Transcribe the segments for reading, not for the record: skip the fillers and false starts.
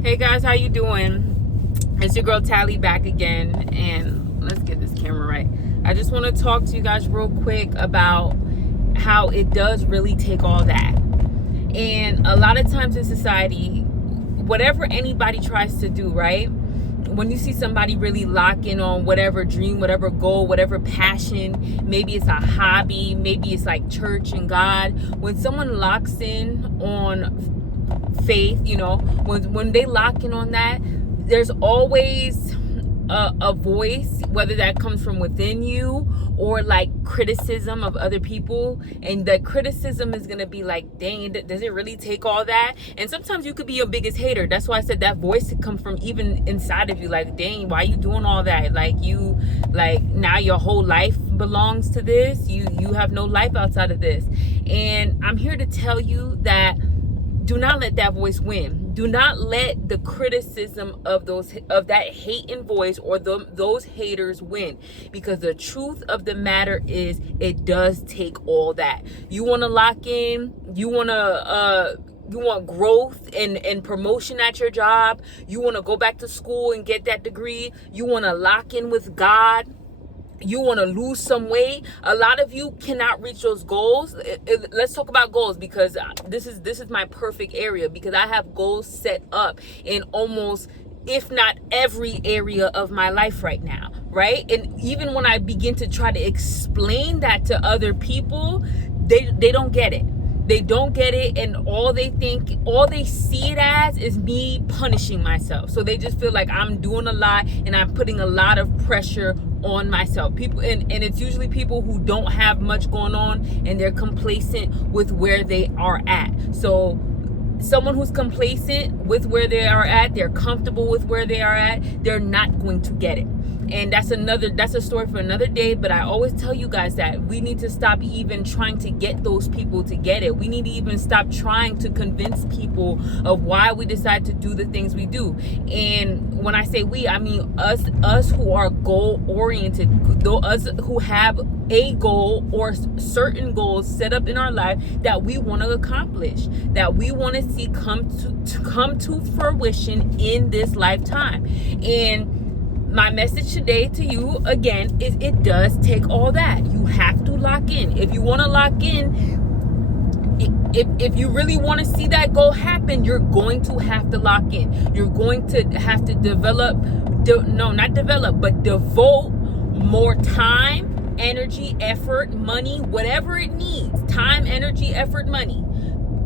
Hey guys, how you doing? It's your girl Tally back again, and let's get this camera right. I just want to talk to you guys real quick about how it does really take all that. And a lot of times in society, whatever anybody tries to do, right? When you see somebody really lock in on whatever dream, whatever goal, whatever passion, maybe it's a hobby, maybe it's like church and God. When someone locks in on faith, when they lock in on that, there's always a voice, whether that comes from within you or like criticism of other people, and the criticism is gonna be like, dang, does it really take all that? And sometimes you could be your biggest hater. That's why I said that voice could come from even inside of you, like, dang, why are you doing all that? Like now your whole life belongs to this. You have no life outside of this. And I'm here to tell you that do not let that voice win. Do not let the criticism of that hating voice or those haters win, because the truth of the matter is it does take all that. You want to lock in, you want growth and promotion at your job, you want to go back to school and get that degree, you want to lock in with God, you want to lose some weight. A lot of you cannot reach those goals. Let's talk about goals, because this is my perfect area, because I have goals set up in almost, if not every area of my life right now, right? And even when I begin to try to explain that to other people, they don't get it. They don't get it, and all they see it as is me punishing myself. So they just feel like I'm doing a lot and I'm putting a lot of pressure on myself. People, and it's usually people who don't have much going on and they're complacent with where they are at. So someone who's complacent with where they are at, they're comfortable with where they are at, they're not going to get it. And that's a story for another day. But I always tell you guys that we need to stop even trying to get those people to get it. We need to even stop trying to convince people of why we decide to do the things we do. And when I say we, I mean us who are goal oriented, us who have a goal or certain goals set up in our life that we want to accomplish, that we want to see come to fruition in this lifetime. And my message today to you again is it does take all that. You have to lock in. If you want to lock in, if you really want to see that goal happen, you're going to have to lock in. You're going to have to devote more time, energy, effort, money, whatever it needs. Time, energy, effort, money.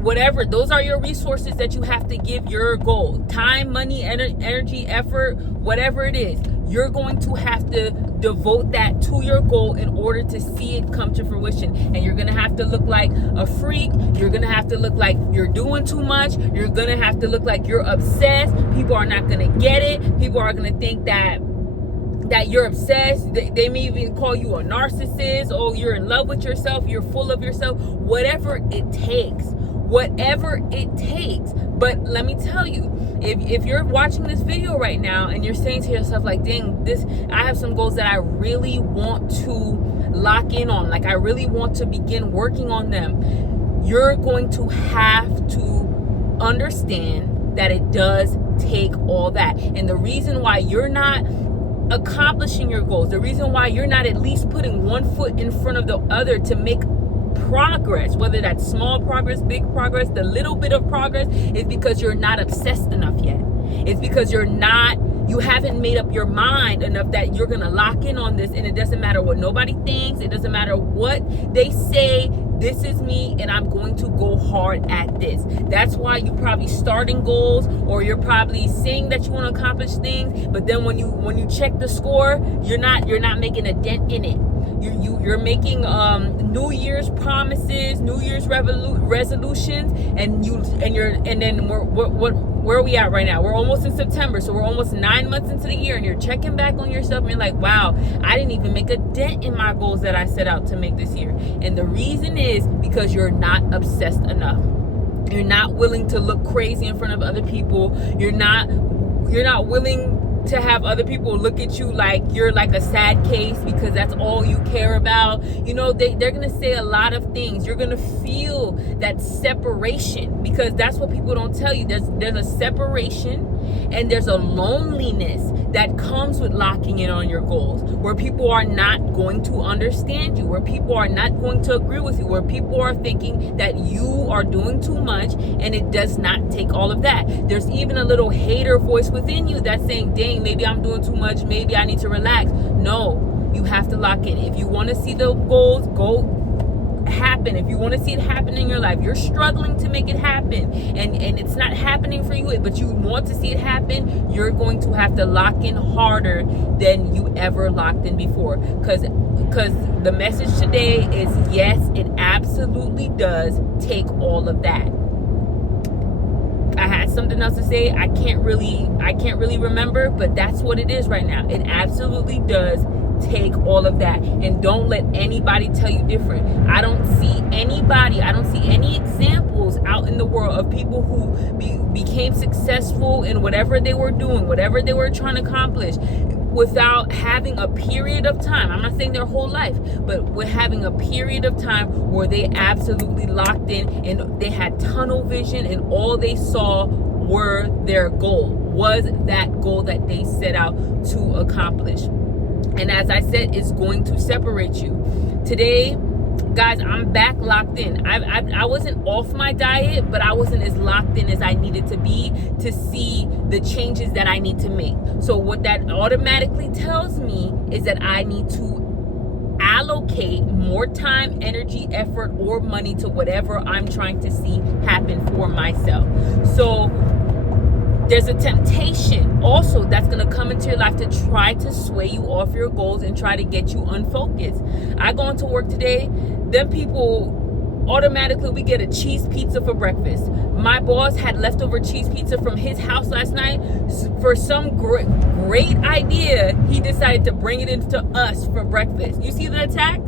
Whatever, those are your resources that you have to give your goal. Time, money, energy, effort, whatever it is. You're going to have to devote that to your goal in order to see it come to fruition. And you're going to have to look like a freak. You're going to have to look like you're doing too much. You're going to have to look like you're obsessed. People are not going to get it. People are going to think that you're obsessed. They may even call you a narcissist. Oh, you're in love with yourself. You're full of yourself. Whatever it takes. But let me tell you, if you're watching this video right now and you're saying to yourself like, dang, I have some goals that I really want to lock in on, like I really want to begin working on them, you're going to have to understand that it does take all that. And the reason why you're not accomplishing your goals, the reason why you're not at least putting one foot in front of the other to make progress, whether that's small progress, big progress, the little bit of progress, is because you're not obsessed enough yet. It's because you haven't made up your mind enough that you're gonna lock in on this, and it doesn't matter what nobody thinks, it doesn't matter what they say, this is me and I'm going to go hard at this. That's why you're probably starting goals, or you're probably saying that you want to accomplish things, but then when you check the score, you're not making a dent in it. You're making New Year's promises, New Year's resolutions, and then where are we at right now? We're almost in September, so we're almost 9 months into the year, and you're checking back on yourself and you're like, wow, I didn't even make a dent in my goals that I set out to make this year. And the reason is because you're not obsessed enough. You're not willing to look crazy in front of other people. You're not willing to have other people look at you like you're like a sad case because that's all you care about. They're gonna say a lot of things. You're gonna feel that separation, because that's what people don't tell you. There's a separation And there's a loneliness that comes with locking in on your goals, where people are not going to understand you, where people are not going to agree with you, where people are thinking that you are doing too much, and it does not take all of that. There's even a little hater voice within you that's saying, dang, maybe I'm doing too much, maybe I need to relax. No, you have to lock in. If you want to see the goals go happen, if you want to see it happen in your life, you're struggling to make it happen, and it's not happening for you, but you want to see it happen, you're going to have to lock in harder than you ever locked in before. Because the message today is, yes, it absolutely does take all of that. I had something else to say. I can't really remember, but that's what it is right now. It absolutely does take all of that. And don't let anybody tell you different. I don't see any examples out in the world of people who became successful in whatever they were doing, whatever they were trying to accomplish, without having a period of time. I'm not saying their whole life, but we're having a period of time where they absolutely locked in and they had tunnel vision, and all they saw were their goal, was that goal that they set out to accomplish. And as I said, it's going to separate you. Today, guys, I'm back locked in. I wasn't off my diet, but I wasn't as locked in as I needed to be to see the changes that I need to make. So what that automatically tells me is that I need to allocate more time, energy, effort, or money to whatever I'm trying to see happen for myself. So there's a temptation also that's going to come into your life to try to sway you off your goals and try to get you unfocused. I go into work today, then people automatically, we get a cheese pizza for breakfast. My boss had leftover cheese pizza from his house last night. For some great idea, he decided to bring it into us for breakfast. You see the attack?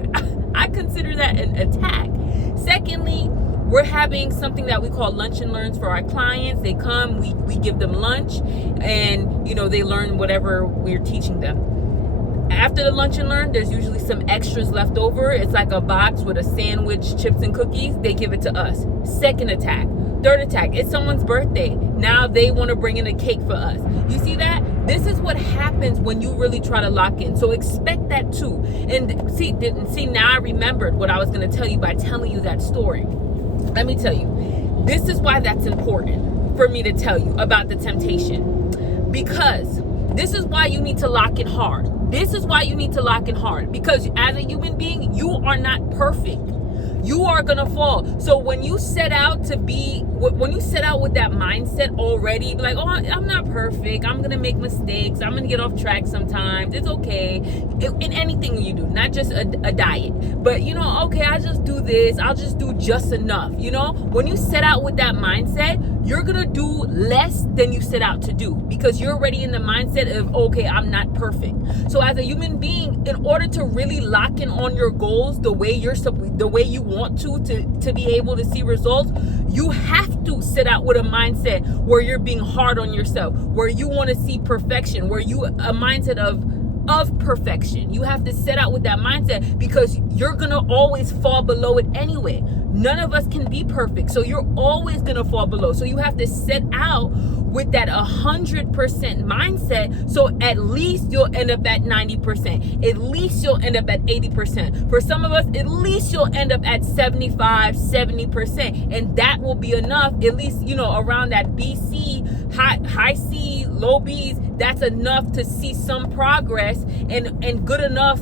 I consider that an attack. Secondly, we're having something that we call lunch and learns for our clients. They come, we give them lunch, and they learn whatever we're teaching them. After the lunch and learn, there's usually some extras left over. It's like a box with a sandwich, chips, and cookies. They give it to us. Second attack. Third attack, it's someone's birthday. Now they want to bring in a cake for us. You see that? This is what happens when you really try to lock in. So expect that too. And see, now I remembered what I was going to tell you by telling you that story. Let me tell you, this is why that's important for me to tell you about the temptation. Because this is why you need to lock in hard. This is why you need to lock in hard. Because as a human being, you are not perfect. You are going to fall. So when you set out with that mindset already, like, oh, I'm not perfect, I'm going to make mistakes, I'm going to get off track sometimes, it's okay. In anything you do, not just a diet, but okay, I just do this, I'll just do just enough. When you set out with that mindset, you're going to do less than you set out to do, because you're already in the mindset of, okay, I'm not perfect. So as a human being, in order to really lock in on your goals the way you want to be able to see results, you have to set out with a mindset where you're being hard on yourself, where you want to see perfection, a mindset of perfection. You have to set out with that mindset, because you're going to always fall below it anyway. None of us can be perfect, so you're always going to fall below. So you have to set out with that 100% mindset, so at least you'll end up at 90%. At least you'll end up at 80%. For some of us, at least you'll end up at 75, 70%. And that will be enough, at least, around that BC, high C, low B's, that's enough to see some progress and good enough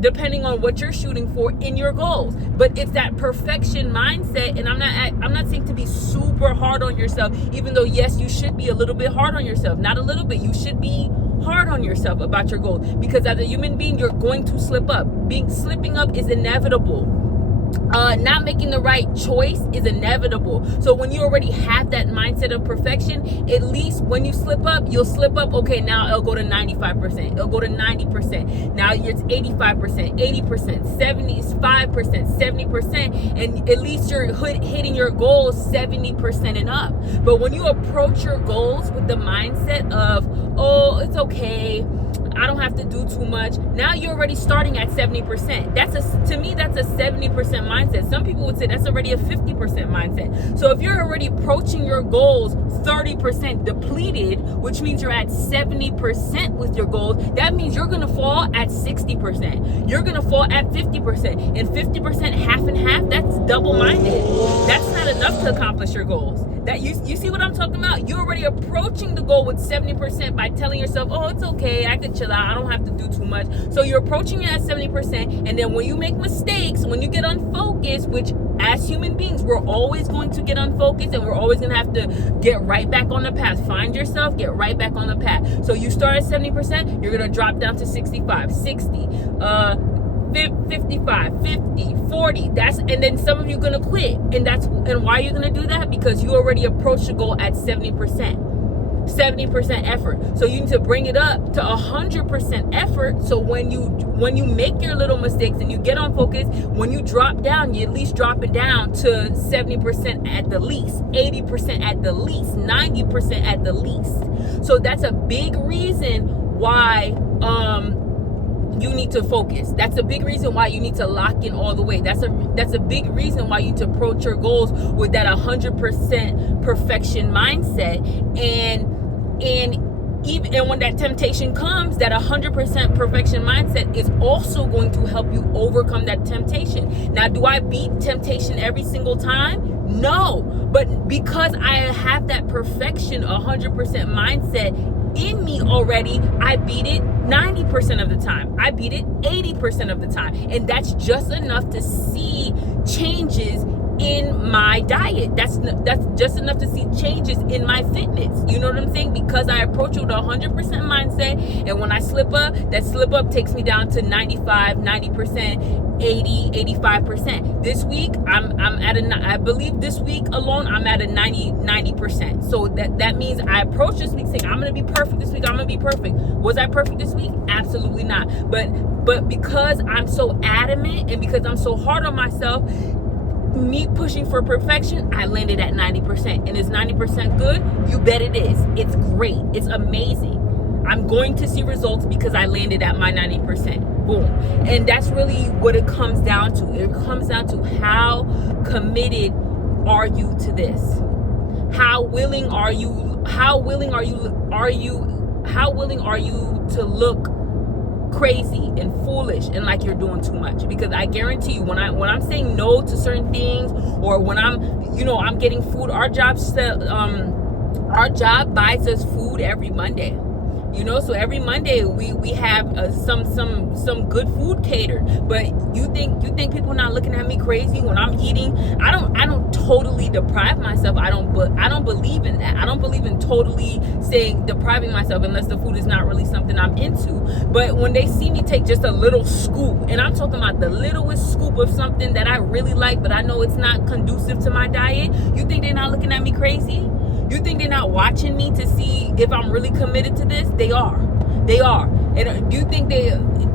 depending on what you're shooting for in your goals. But it's that perfection mindset, and I'm not saying to be super hard on yourself, even though yes, you should be a little bit hard on yourself. Not a little bit, you should be hard on yourself about your goals, because as a human being, you're going to slip up. Slipping up is inevitable. Not making the right choice is inevitable. So when you already have that mindset of perfection, at least when you slip up, you'll slip up. Okay, now it'll go to 95%. It'll go to 90%. Now it's 85%, 80%, 75%, 70%. And at least you're hitting your goals 70% and up. But when you approach your goals with the mindset of, oh, it's okay, I don't have to do too much. Now you're already starting at 70%. To me, that's a 70% mindset. Some people would say that's already a 50% mindset. So if you're already approaching your goals 30% depleted, which means you're at 70% with your goals, that means you're going to fall at 60%. You're going to fall at 50%. And 50% half and half, that's double-minded. That's not enough to accomplish your goals. That you see what I'm talking about? You're already approaching the goal with 70% by telling yourself, oh, it's okay, I can chill out, I don't have to do too much. So you're approaching it at 70%, and then when you make mistakes, when you get unfocused, which as human beings, we're always going to get unfocused, and we're always going to have to get right back on the path. Find yourself, get right back on the path. So you start at 70%, you're going to drop down to 65, 60, 55, 50, 40. And then some of you gonna quit. And why are you gonna do that? Because you already approached the goal at 70%. 70% effort. So you need to bring it up to 100% effort. So when you make your little mistakes and you get on focus, when you drop down, you at least drop it down to 70% at the least, 80% at the least, 90% at the least. So that's a big reason why you need to focus. That's a big reason why you need to lock in all the way. That's a big reason why you need to approach your goals with that 100% perfection mindset. And when that temptation comes, that 100% perfection mindset is also going to help you overcome that temptation. Now, do I beat temptation every single time? No, but because I have that perfection 100% mindset in me already, I beat it 90% of the time. I beat it 80% of the time. And that's just enough to see changes in my diet. That's just enough to see changes in my fitness. You know what I'm saying? Because I approach it with 100% mindset, and when I slip up, that slip up takes me down to 95, 90%, 80, 85%. This week, I believe this week alone, I'm at a 90%. So that means I approach this week saying, I'm going to be perfect this week. I'm going to be perfect. Was I perfect this week? Absolutely not. But because I'm so adamant and because I'm so hard on myself, me pushing for perfection, I landed at 90%. And is 90% good? You bet it is. It's great. It's amazing. I'm going to see results because I landed at my 90%. Boom. And that's really what it comes down to. It comes down to how committed are you to this? How willing are you to look crazy and foolish and like you're doing too much? Because I guarantee you, when I'm saying no to certain things, or when I'm getting food, our job buys us food every Monday. So every Monday we have some good food catered. But you think people not looking at me crazy when I'm eating? I don't totally deprive myself. I don't believe in that. I don't believe in totally saying depriving myself unless the food is not really something I'm into. But when they see me take just a little scoop, and I'm talking about the littlest scoop of something that I really like, but I know it's not conducive to my diet, you think they're not looking at me crazy? You think they're not watching me to see if I'm really committed to this? They are. And do you think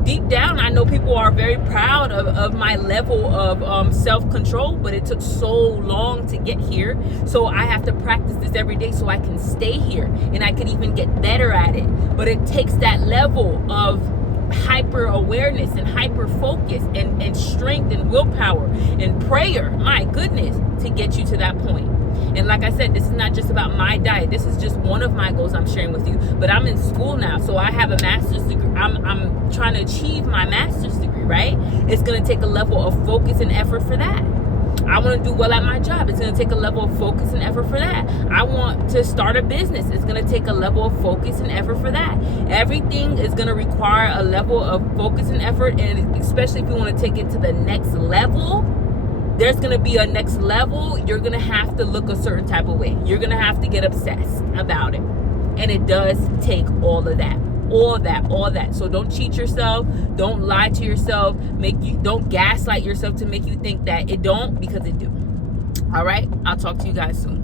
deep down, I know people are very proud of my level of self-control, but it took so long to get here. So I have to practice this every day so I can stay here, and I could even get better at it. But it takes that level of hyper awareness and hyper focus and strength and willpower and prayer, my goodness, to get you to that point. And like I said, this is not just about my diet. This is just one of my goals I'm sharing with you. But I'm in school now, so I have a master's degree. I'm trying to achieve my master's degree, right? It's going to take a level of focus and effort for that. I want to do well at my job. It's going to take a level of focus and effort for that. I want to start a business. It's going to take a level of focus and effort for that. Everything is going to require a level of focus and effort, and especially if you want to take it to the next level, there's going to be a next level. You're going to have to look a certain type of way. You're going to have to get obsessed about it. And it does take all of that. All that. So don't cheat yourself. Don't lie to yourself. Don't gaslight yourself to make you think that it don't, because it do. All right. I'll talk to you guys soon.